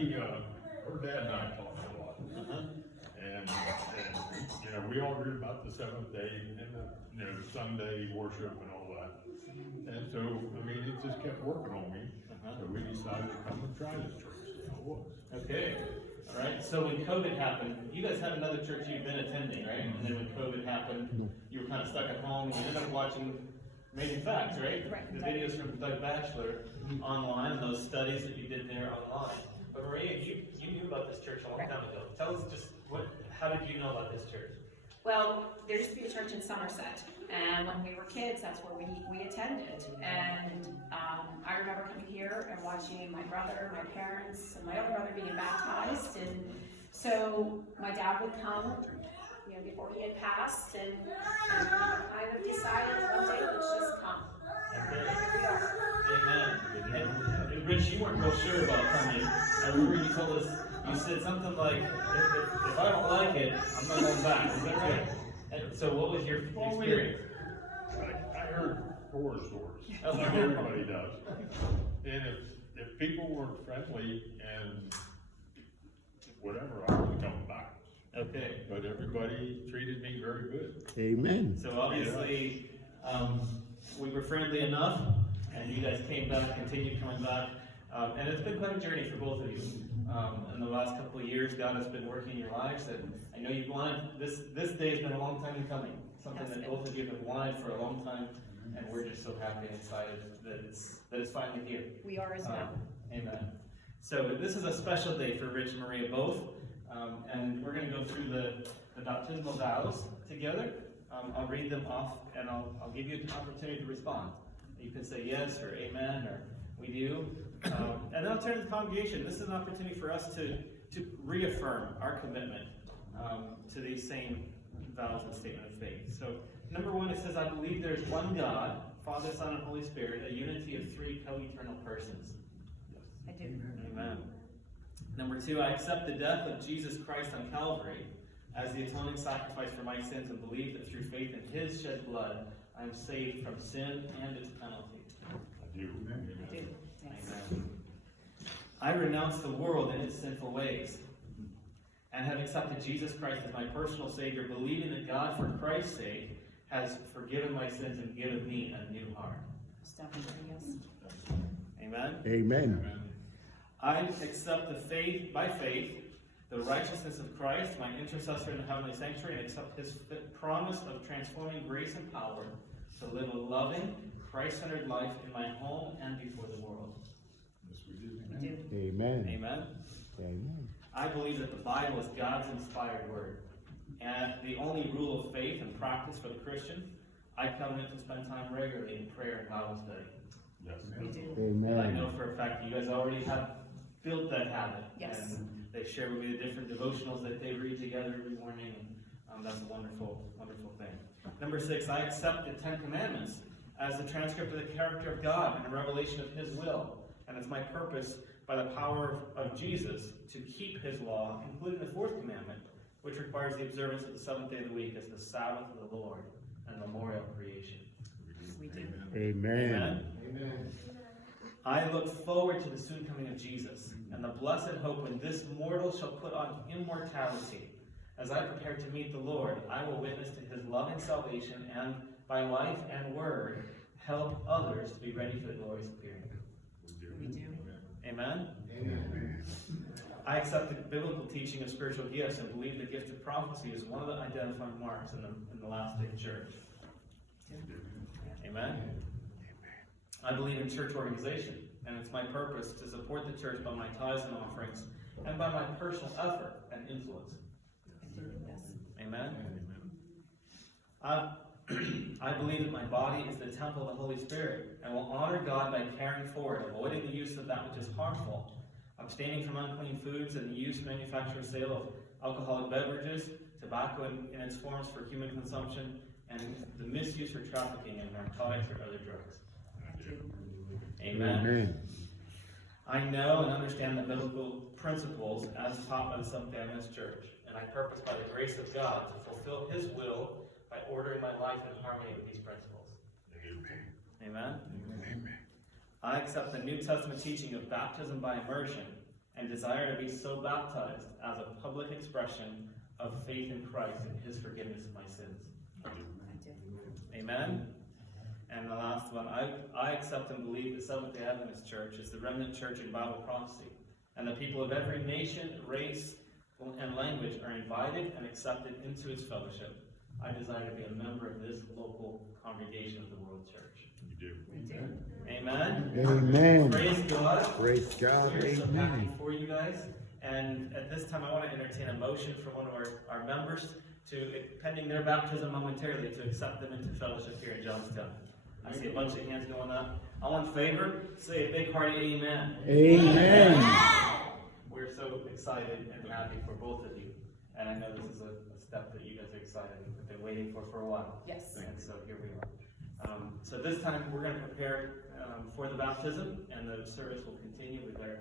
her dad and I talked a lot. And, we all agreed about the seventh day and the Sunday worship and all that. And so, it just kept working on me. So we decided to come and try this church. See how it was. Okay. All right. So when COVID happened, you guys had another church you've been attending, right? And then when COVID happened, you were kind of stuck at home. You ended up watching Amazing Facts, right? Right. The videos from Doug Batchelor online, and those studies that you did there online. But Maria, you knew about this church a long time ago. Tell us just how did you know about this church? Well, there used to be a church in Somerset, and when we were kids, that's where we attended. And I remember coming here and watching my brother, my parents, and my other brother being baptized. And so my dad would come, before he had passed, and I would decided one day, let's just come. And here we are. Amen. And Rich, you weren't real sure about coming. I remember you told us, you said something like, if I don't like it, I'm not going back. Is that right? And so what was your experience? I heard horror stories, like everybody does. And if people weren't friendly and whatever, I was coming back. Okay. But everybody treated me very good. Amen. So obviously, we were friendly enough, and you guys came back, continued coming back. And it's been quite a journey for both of you. In the last couple of years, God has been working in your lives, and I know you've wanted, this day has been a long time in coming. Something that both of you have wanted for a long time, and we're just so happy and excited that it's finally here. We are as well. Amen. So this is a special day for Rich and Maria both, and we're going to go through the baptismal vows together. I'll read them off, and I'll give you an opportunity to respond. You can say yes or amen or we do. And then I'll turn to the congregation. This is an opportunity for us to reaffirm our commitment to these same vows and statement of faith. So, number one, it says, I believe there is one God, Father, Son, and Holy Spirit, a unity of three co-eternal persons. I do. Amen. Number two, I accept the death of Jesus Christ on Calvary as the atoning sacrifice for my sins and believe that through faith in His shed blood, I am saved from sin and its penalty. I do. I do. Yes. Amen. I renounce the world and its sinful ways, and have accepted Jesus Christ as my personal Savior, believing that God, for Christ's sake, has forgiven my sins and given me a new heart. Stephanie, yes. Amen. Amen. I accept by faith, the righteousness of Christ, my intercessor in the heavenly sanctuary, and accept His promise of transforming grace and power to live a loving, Christ-centered life in my home and before the world. Yes, we do. We do. Amen. Amen. Amen. I believe that the Bible is God's inspired word, and the only rule of faith and practice for the Christian. I covenant to spend time regularly in prayer and Bible study. Yes. We do. And I Amen. know for a fact you guys already have built that habit. Yes. And they've shared with me the different devotionals that they read together every morning, and that's a wonderful, wonderful thing. Number 6, I accept the 10 Commandments as the transcript of the character of God and a revelation of His will. And it's my purpose, by the power of Jesus, to keep His law, including the 4th commandment, which requires the observance of the 7th day of the week as the Sabbath of the Lord and memorial of creation. We do. Amen. Amen. I look forward to the soon coming of Jesus and the blessed hope when this mortal shall put on immortality. As I prepare to meet the Lord, I will witness to His loving salvation and, by life and word, help others to be ready for the glorious appearing. We do. Amen? Amen. I accept the biblical teaching of spiritual gifts and believe the gift of prophecy is one of the identifying marks in the last day church. Amen? I believe in church organization, and it's my purpose to support the church by my tithes and offerings and by my personal effort and influence. Yes. Amen? I believe that my body is the temple of the Holy Spirit and will honor God by caring for it, avoiding the use of that which is harmful, abstaining from unclean foods and the use, manufacture, or sale of alcoholic beverages, tobacco in its forms for human consumption, and the misuse or trafficking in narcotics or other drugs. Amen. Amen. I know and understand the biblical principles as taught by the Seventh-day Adventist Church, and I purpose by the grace of God to fulfill His will by ordering my life in harmony with these principles. Amen? Amen. I accept the New Testament teaching of baptism by immersion and desire to be so baptized as a public expression of faith in Christ and His forgiveness of my sins. I do. Amen? And the last one, I accept and believe that Seventh-day Adventist Church is the remnant church in Bible prophecy, and the people of every nation, race, and language are invited and accepted into its fellowship. I desire to be a member of this local congregation of the World Church. You do. We do. Amen? Amen. Praise God. Praise God. We're so happy Amen. for you guys. And at this time, I want to entertain a motion from one of our members to, pending their baptism momentarily, to accept them into fellowship here in Johnstown. I see a bunch of hands going up. All in favor, say a big hearty amen. Amen. We're so excited and happy for both of you. And I know this is a step that you guys are excited and have been waiting for a while. Yes. And so here we are. So this time we're going to prepare for the baptism, and the service will continue with our